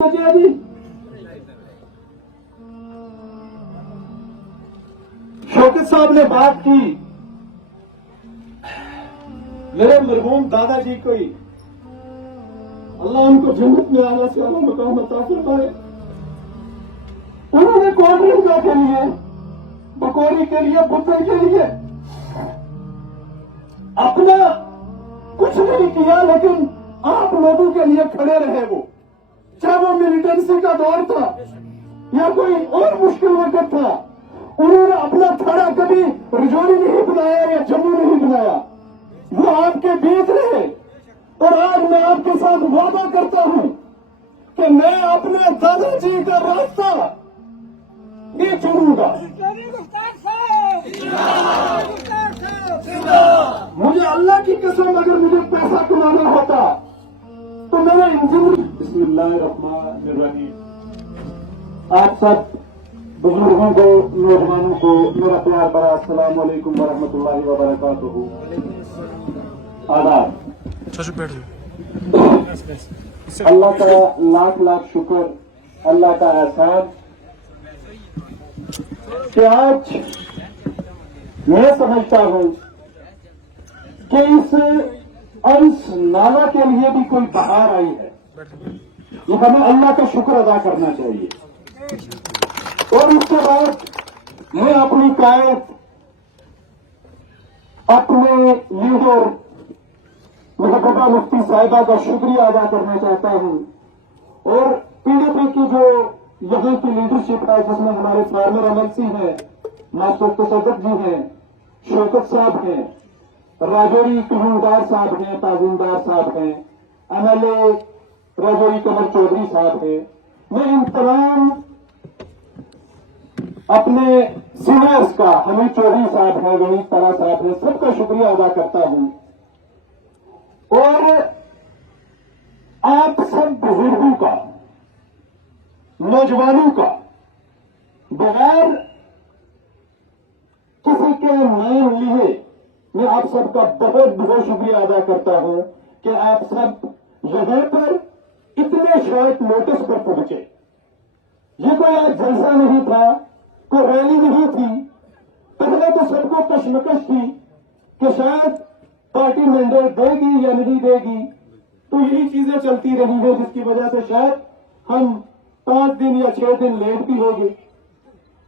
शौकत साहब ने बात की मेरे मरहूम दादाजी को ही अल्लाह उनको जन्नत में आना से अल्लाह मकाम अता फरमाए। उन्होंने कोल्ड ड्रिंक के लिए, पकौड़ी के लिए, बुद्धन के लिए अपना कुछ नहीं किया, लेकिन आप लोगों के लिए खड़े रहे। वो चाहे वो मिलिटेंसी का दौर था या कोई और मुश्किल वक्त था, उन्होंने अपना थाना कभी रजौरी नहीं बनाया या जम्मू नहीं बनाया। वो आपके बीच रहे। और आज मैं आपके साथ वादा करता हूं कि मैं अपने दादाजी का रास्ता नहीं चुनूंगा। मुझे अल्लाह की कसम, अगर मुझे पैसा कमाना होता तो मेरा इंजीनियर। बिस्मिल्लाहिर्रहमानिर्रहीम। आप सब बुजुर्गों को, नौजवानों को मेरा प्यार भरा अस्सलाम वालेकुम वरहमतुल्लाहि वबरकातुहू। आदाब। अल्लाह का लाख लाख शुक्र, अल्लाह का एहसान कि आज मैं समझता हूं कि इस अंश नाला के लिए भी कोई बहार आई है। ये हमें अल्लाह का शुक्र अदा करना चाहिए। और उसके बाद मैं अपनी कायद, अपने लीडर महबूबा मुफ्ती साहिबा का शुक्रिया अदा करना चाहता हूं। और पीडीपी की जो यहाँ की लीडरशिप है, जिसमें हमारे फार्मर एमएलसी हैं, मास्टर सदक जी हैं, शौकत साहब हैं, राजौरी कमांडार साहब हैं, ताजिमदार साहब हैं, एमएलए राजौरी कमर चौधरी साहब हैं। मैं इन तमाम अपने सीनियर्स का, हमीद चौधरी साहब हैं, वहीद तरा साहब हैं, सबका शुक्रिया अदा करता हूं। और आप सब बुजुर्गों का, नौजवानों का, बगैर किसी के नाम लिए मैं आप सबका बहुत बहुत शुक्रिया अदा करता हूं कि आप सब यहां पर इतने शॉर्ट नोटिस पर पहुंचे। ये कोई आज जलसा नहीं था, कोई रैली नहीं थी। पहले तो सबको कशमकश थी कि शायद पार्टी मैंडेट देगी या नहीं देगी, तो यही चीजें चलती रही हैं, जिसकी वजह से शायद हम 5 दिन या 6 दिन लेट भी हो गए।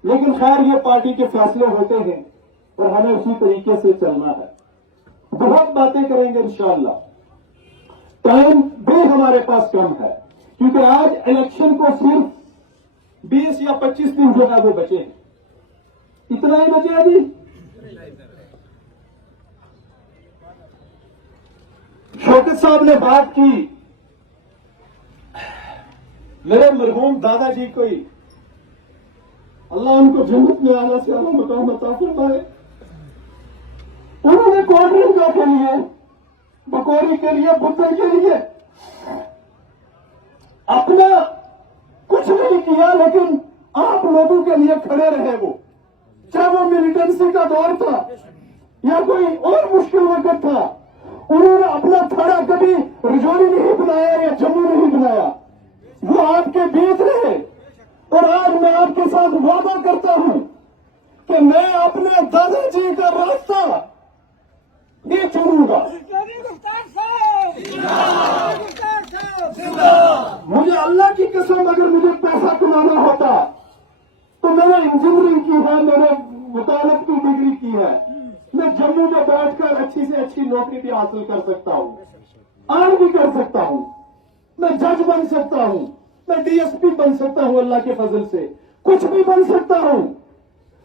लेकिन खैर, ये पार्टी के फैसले होते हैं और हमें उसी तरीके से चलना है। बहुत बातें करेंगे इंशाअल्लाह। टाइम भी हमारे पास कम है, क्योंकि आज इलेक्शन को सिर्फ 20 या 25 दिन जो है वो बचे हैं। इतना ही बचे हैं जी। शौकत साहब ने बात की मेरे मरहूम दादाजी को ही अल्लाह उनको जन्नत में आना से अल्लाह मकाम अता फरमाए। उन्होंने कोल्ड ड्रिंक के लिए, पकौड़ी के लिए, बुद्धन के लिए अपना कुछ नहीं किया, लेकिन आप लोगों के लिए खड़े रहे। वो चाहे वो मिलिटेंसी का दौर था या कोई और मुश्किल वक्त था, उन्होंने अपना थाना कभी रजौरी नहीं बनाया या जम्मू नहीं बनाया। वो आपके बीच रहे। और आज मैं आपके साथ वादा करता हूं कि मैं अपने दादाजी का रास्ता नहीं चुनूंगा। मुझे अल्लाह की कसम, अगर मुझे पैसा कमाना होता तो मैंने इंजीनियरिंग की है, मैंने वकालत की डिग्री की है, मैं जम्मू में बैठकर अच्छी से अच्छी नौकरी भी हासिल कर सकता हूं, आज भी कर सकता हूं। मैं जज बन सकता हूं, मैं डीएसपी बन सकता हूं, अल्लाह के फजल से कुछ भी बन सकता हूं।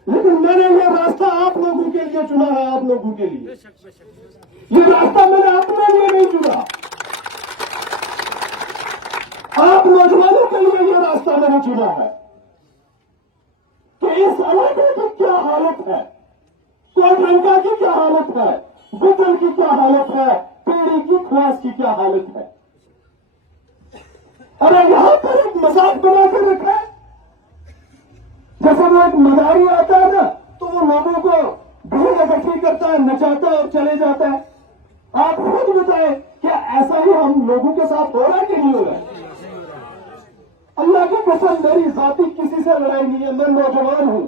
लेकिन मैंने ये रास्ता आप लोगों के लिए चुना है, आप लोगों के लिए। ये रास्ता मैंने अपने लिए नहीं चुना, आप नौजवानों के लिए ये रास्ता मैंने चुना है कि इस इलाके की क्या हालत है, कोलरंका की क्या हालत है, बुद्धन की क्या हालत है, पेड़ी की ख्वास की क्या हालत है। अरे यहां पर एक मजाक बना कर रखा है, जैसे वो एक मदारी आता है ना, तो वो लोगों को भीड़ इकट्ठी करता है, नचाता है और चले जाता है। आप खुद बताएं, क्या ऐसा ही हम लोगों के साथ हो रहा है कि नहीं हो रहा है? कसम मेरी जाति किसी से लड़ाई नहीं है, मैं नौजवान हूं,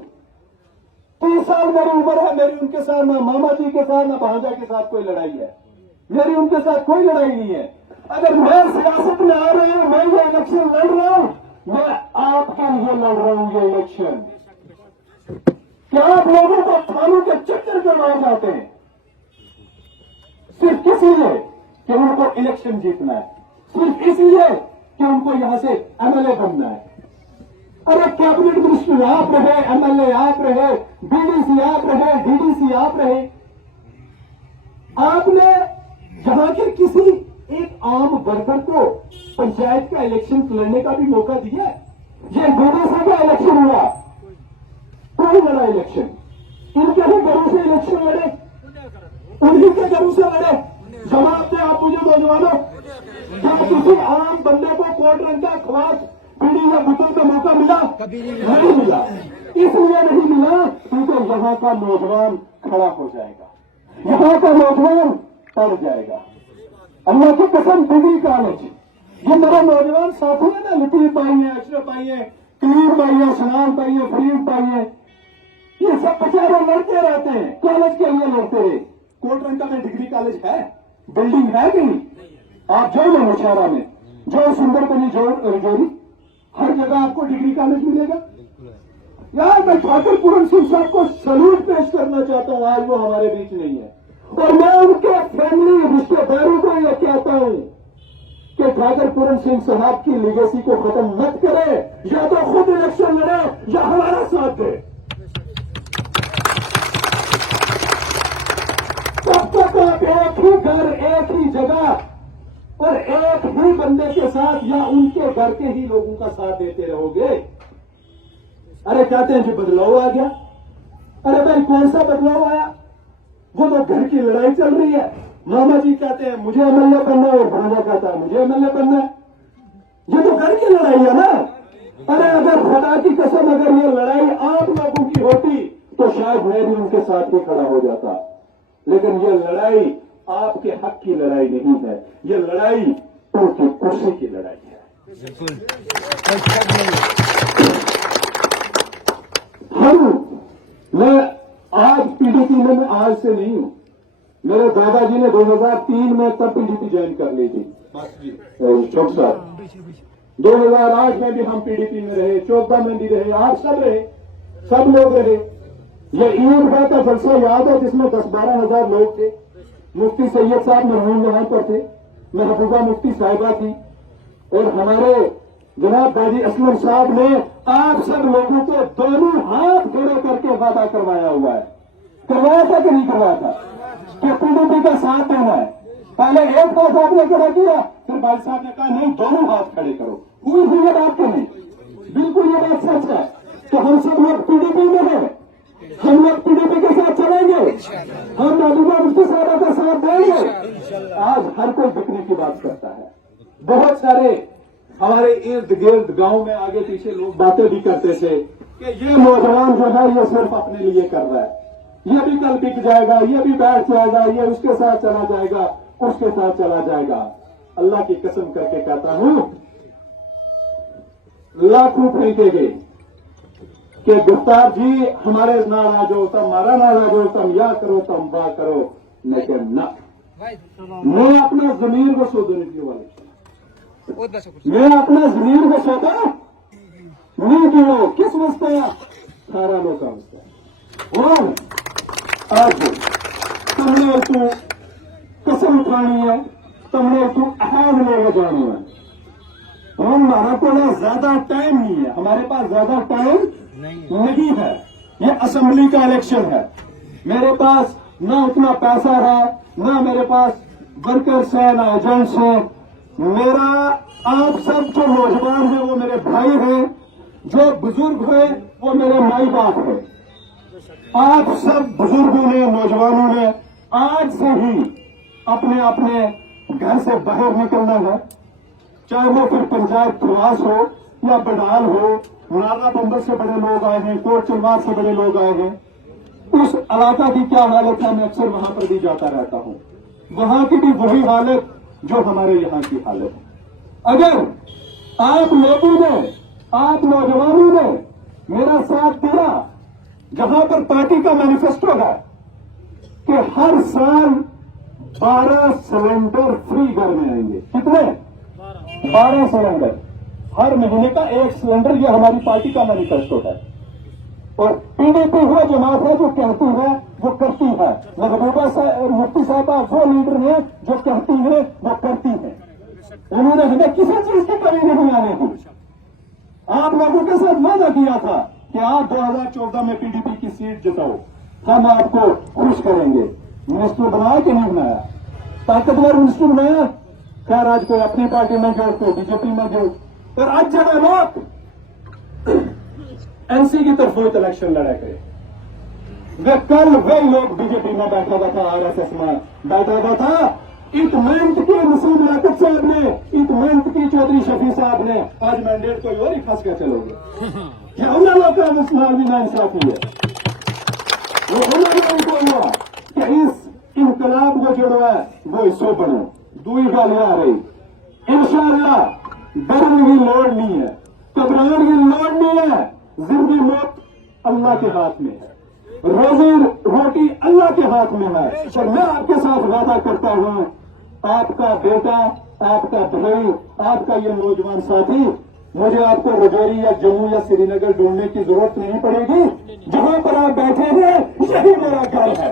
30 साल मेरी उम्र है, मेरी उनके साथ ना मामा जी के साथ ना भांजा के साथ कोई लड़ाई है, मेरी उनके साथ कोई लड़ाई नहीं है। अगर मैं सियासत में आ रहा हूं, मैं ये इलेक्शन लड़ रहा हूं, मैं आपके लिए लड़ रहा हूं ये इलेक्शन। क्या आप लोगों को थानों के चक्कर करवाए जाते हैं सिर्फ इसलिए कि उनको इलेक्शन जीतना है, सिर्फ इसलिए कि उनको यहां से एमएलए बनना है। अरे कैबिनेट मिनिस्टर आप रहे, एमएलए आप रहे, बीडीसी आप रहे, डीडीसी आप रहे, आपने यहां के किसी एक आम वर्कर को पंचायत का इलेक्शन लड़ने का भी मौका दिया है? ये डीडीसी का इलेक्शन हुआ, कोई लड़ा इलेक्शन, इनके ही घरों से इलेक्शन लड़े, उन्हीं के घरों से लड़े। जवाब दें आप मुझे नौजवानों, क्या किसी आम बंदे को कोट रंग का खवास पीढ़ी या बुतों का मौका मिला? नहीं मिला। इसलिए नहीं मिला क्योंकि यहां का नौजवान खड़ा हो जाएगा, यहां का नौजवान पढ़ जाएगा। अल्लाह की कसम, डिग्री कॉलेज, ये मेरे नौजवान साथी है ना, लिटरी पाई है, अशरफ पाई है, कलीम पाई है, शनान पाई है, फरीद पाई है, ये सब बेचारे लड़ते रहते हैं, कॉलेज के लिए लड़ते रहे। कोट रंग का में डिग्री कॉलेज है, बिल्डिंग है कि नहीं? आप जो लो मुशारा में, जो सुंदरबनी, जो रजौरी, हर जगह आपको डिग्री कॉलेज मिलेगा। यार मैं ठाकुर पूरन सिंह साहब को सैल्यूट पेश करना चाहता हूं, आज वो हमारे बीच नहीं है, और मैं उनके फैमिली रिश्तेदारों को यह कहता हूं कि ठाकुर पूरन सिंह साहब की लीगेसी को खत्म मत करे, या तो खुद इलेक्शन लड़े या हमारा साथ दे। तब तक आप एक ही घर, एक ही जगह और एक ही बंदे के साथ या उनके घर के ही लोगों का साथ देते रहोगे। अरे कहते हैं जो बदलाव आ गया, अरे भाई कौन सा बदलाव आया? वो तो घर की लड़ाई चल रही है। मामा जी कहते हैं मुझे एमएलए बनना है और भांजा कहता है मुझे एमएलए बनना है। ये तो घर की लड़ाई है ना। अरे अगर खुदा की कसम अगर ये लड़ाई आप लोगों की होती तो शायद मैं भी उनके साथ ही खड़ा हो जाता, लेकिन ये लड़ाई आपके हक की लड़ाई नहीं है, ये लड़ाई उनकी कुर्सी की लड़ाई है। मैं आज पीडीपी में, मैं आज से नहीं हूं, मेरे दादाजी ने 2003 में तब पीडीपी ज्वाइन कर ली थी, चौक साहब। 2008 में भी हम पीडीपी में रहे, 14 में भी रहे, आप सब रहे, सब लोग रहे। ये ईदगाह का जलसा याद है जिसमें 10-12 हजार लोग थे। मुफ्ती सैयद साहब मरहूम वहां पर थे, महबूबा मुफ्ती साहिबा थी, और हमारे जनाब बाजी असलम साहब ने आप सब लोगों को दोनों हाथ खड़े करके वादा करवाया हुआ है। करवाया था कि नहीं करवाया था कि पीडीपी का साथ देना है? पहले एक हाथ आपने खड़ा किया, फिर भाई साहब ने कहा नहीं दोनों हाथ खड़े करो। हुई ये बात के नहीं, बिल्कुल ये बात सच है। तो हम सब लोग पीडीपी में हैं, हम लोग पीडीपी के साथ चलेंगे, हम महबूबा मुफ्ती साहिबा का साथ देंगे। आज हर कोई बिकने की बात करता है। बहुत सारे हमारे इर्द गिर्द गांव में आगे पीछे लोग बातें भी करते थे कि ये नौजवान जो है ये सिर्फ अपने लिए कर रहा है, ये भी कल बिक जाएगा, ये भी बैठ जाएगा, ये उसके साथ चला जाएगा, उसके साथ चला जाएगा। अल्लाह की कसम करके कहता हूं, लाखों फेंकेगे कि गिरफ्तार जी हमारे नाराज हो, तम हमारा नाराज हो, तम या करो तम बा करो, लेकिन ना, मैं अपना जमीन को शोधने के वाले, मैं अपना जमीन को सौदा नहीं दियो किस वास्ते? सारा लोग और आज तुमने तू कसम उठानी है, तुमने तू अहद लेके जानी है। हमारा को ज्यादा टाइम नहीं है, हमारे पास ज्यादा टाइम नहीं है। ये असेंबली का इलेक्शन है, मेरे पास ना उतना पैसा है, ना मेरे पास वर्कर्स है, ना एजेंट्स हैं। मेरा आप सब जो नौजवान हैं वो मेरे भाई हैं, जो बुजुर्ग हैं वो मेरे माई बाप हैं। आप सब बुजुर्गों ने, नौजवानों ने आज से ही अपने अपने घर से बाहर निकलना है, चाहे वो फिर पंचायत खवास हो या बडाल हो, नारा बंबर से बड़े लोग आए हैं, कोट चलवार से बड़े लोग आए हैं। उस इलाका की क्या हालत है, मैं अक्सर वहां पर भी जाता रहता हूं, वहां की भी वही हालत जो हमारे यहां की हालत है। अगर आप लोगों ने आप नौजवानों ने मेरा साथ दिया जहां पर पार्टी का मैनिफेस्टो है कि हर साल 12 सिलेंडर फ्री घर में आएंगे। कितने? 12 सिलेंडर हर महीने का 1 सिलेंडर, ये हमारी पार्टी का मैनिफेस्टो है। और पीडीपी वो जमात है जो कहती है वो करती है। महबूबा मुफ्ती साहबा वो लीडर है जो कहती है वो करती है। उन्होंने हमें किसी चीज की कमी नहीं आने दी। आप लोगों के साथ वादा किया था कि आप 2014 में पीडीपी की सीट जिताओ, हम आपको खुश करेंगे। मिनिस्टर बनाया कि नहीं बनाया? ताकतवर मिनिस्टर बनाया। खैर आज कोई अपनी पार्टी में जो, कोई बीजेपी में जो, और आज जब लोग एनसी की तरफ इलेक्शन लड़ा करे, वे कल वही लोग बीजेपी में बैठा हुआ था, आरएसएस में बैठा हुआ था। इतमेंट की नसीब लाकत साहब ने, इतमेंट की चौधरी शफी साहब ने आज मैंडेट कोई और ही फंस कर चलोगे। क्या उन लोग का मुस्लिम भी नाइंसाफी है? वो उन लोगों को हुआ कि इस इनकलाब को जोड़ो है वो हिस्सों बनो। दुई गल आ रही, इंशाअल्लाह डरने की लोड़ नहीं है, घबराने की लोड़ नहीं है। जिंदगी मौत अल्लाह के हाथ में है, रोजी रोटी अल्लाह के हाथ में है। और मैं आपके साथ वादा करता हूं, आपका बेटा, आपका भाई, आपका ये नौजवान साथी, मुझे आपको रजौरी या जम्मू या श्रीनगर ढूंढने की जरूरत नहीं पड़ेगी। जहां पर आप बैठे हैं यही मेरा घर है।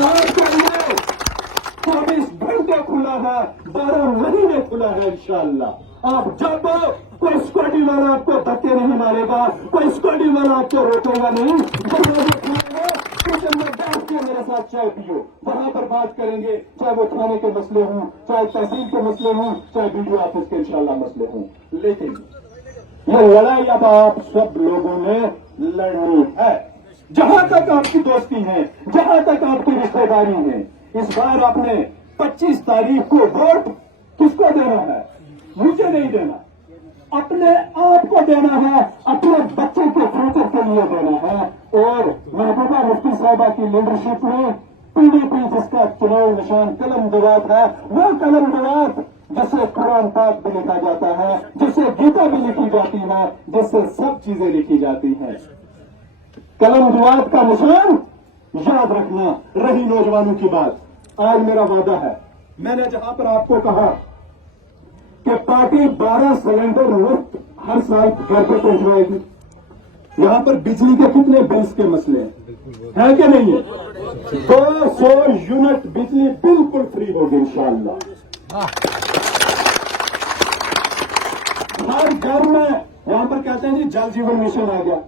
आपके लिए 24 घंटे खुला है, 12 महीने खुला है इंशाअल्लाह। आप जब कोई स्कॉटी वाला आपको धक्के नहीं मारेगा, कोई स्कॉटी वाला आपको रोकेगा नहीं। किचन में बैठ के मेरे साथ चाय पियो, वहां पर बात करेंगे, चाहे वो थाने के मसले हों, चाहे तहसील के मसले हों, चाहे बीडीओ ऑफिस के इंशाअल्लाह मसले हों। लेकिन ये लड़ाई अब आप सब लोगों ने लड़नी है। जहां तक आपकी दोस्ती है, जहां तक आपकी रिश्तेदारी है, इस बार आपने 25 तारीख को वोट किसको देना है? मुझे नहीं देना, अपने आप को देना है, अपने बच्चे के फ्यूचर के लिए देना है। और महबूबा मुफ्ती साहिबा की लीडरशिप में पीडीपी जिसका चुनाव निशान कलम दुआत है, वो कलम दुआत जिससे कुरान पाक भी लिखा जाता है, जिससे गीता भी लिखी जाती है, जिससे सब चीजें लिखी जाती हैं, कलम दुआत का निशान याद रखना। रही नौजवानों की बात, आज मेरा वादा है, मैंने जहां पर आपको कहा कि पार्टी 12 सिलेंडर मुफ्त हर साल घर पर पहुंचवाएगी, यहां पर बिजली के कितने बिल्स के मसले हैं कि नहीं है? 200 यूनिट बिजली बिल्कुल फ्री होगी इंशाअल्लाह। हर घर में, यहां पर कहते हैं जी जल जीवन मिशन आ गया,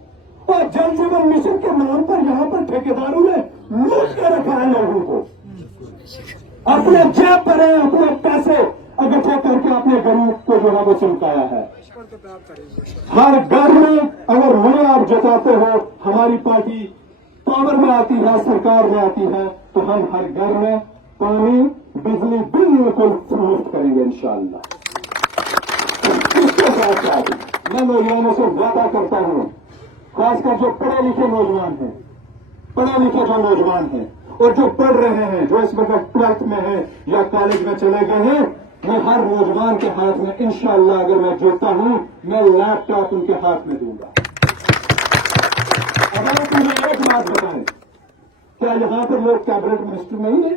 और जल जीवन मिशन के नाम पर यहां पर ठेकेदारों ने लूट के रखा है लोगों को। अपने जेब पर है, अपने पैसे इकट्ठे करके अपने गरीब को जो है वो चमकाया है। हर घर में अगर मुझे आप जताते हो हमारी पार्टी पावर में आती है, सरकार में आती है, तो हम हर घर में पानी बिजली बिल्कुल मुफ्त करेंगे इंशाअल्लाह। इसके साथ साथ मैं नौजवानों से वादा करता हूं, खासकर जो पढ़े लिखे नौजवान हैं, पढ़े लिखे जो नौजवान हैं और जो पढ़ रहे हैं, जो इस वक्त 12th में हैं या कॉलेज में चले गए हैं, मैं हर नौजवान के हाथ में इंशाअल्लाह अगर मैं जोड़ता हूं, मैं लैपटॉप उनके हाथ में दूंगा। अगर आप मुझे एक बात बताएं, क्या यहां पर लोग कैबिनेट मिनिस्टर नहीं है?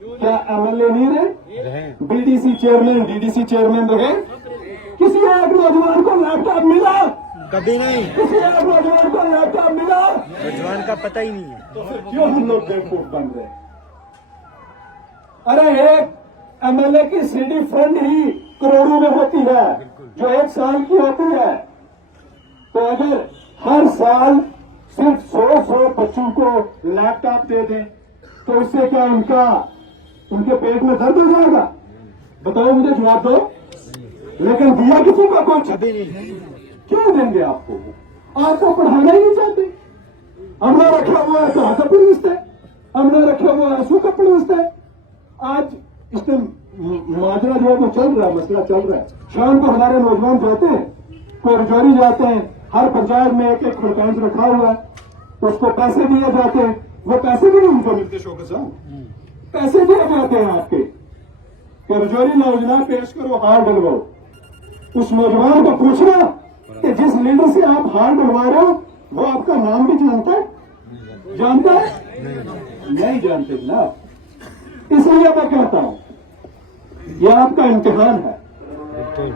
क्या एमएलए नहीं रहे? बीडीसी चेयरमैन, डीडीसी चेयरमैन रहे? किसी एक नौजवान को लैपटॉप मिला? कभी नहीं। किसी एक नौजवान को लैपटॉप मिला? नौजवान का पता ही नहीं है। तो फिर क्यों हम लोग बेवकूफ बन रहे? अरे एक एमएलए की सीडी फंड ही करोड़ों में होती है, जो 1 साल की होती है। तो अगर हर साल सिर्फ 100 बच्चों को लैपटॉप दे दें, तो उससे क्या उनके पेट में दर्द हो जाएगा? बताओ, मुझे जवाब दो। लेकिन दिया किसी को कुछ कभी नहीं। क्यों देंगे आपको? आपको पढ़ाना ही नहीं चाहते। हमने रखा हुआ है तो हाथ पुलिस है, हमने रखा हुआ है सूखा पुलिस है। आज इसमें माजरा जो है वो चल रहा है, मसला चल रहा है। शाम को हमारे नौजवान जाते हैं, कोई रजौरी जाते हैं, हर पंचायत में एक सरपंच रखा हुआ है, उसको पैसे दिए जाते हैं। वो पैसे भी नहीं उनको मिलते, शौकत साहब, पैसे दिए जाते हैं आपके कि रजौरी योजना पेश करो, हार डलवाओ। उस नौजवान को पूछना لیڈر سے آپ ہار ڈلوا رہے ہو وہ آپ کا نام بھی جانتا ہے؟ جانتا ہے؟ نہیں جانتے جناب. اس لیے میں کہتا ہوں یہ آپ کا امتحان ہے. بالکل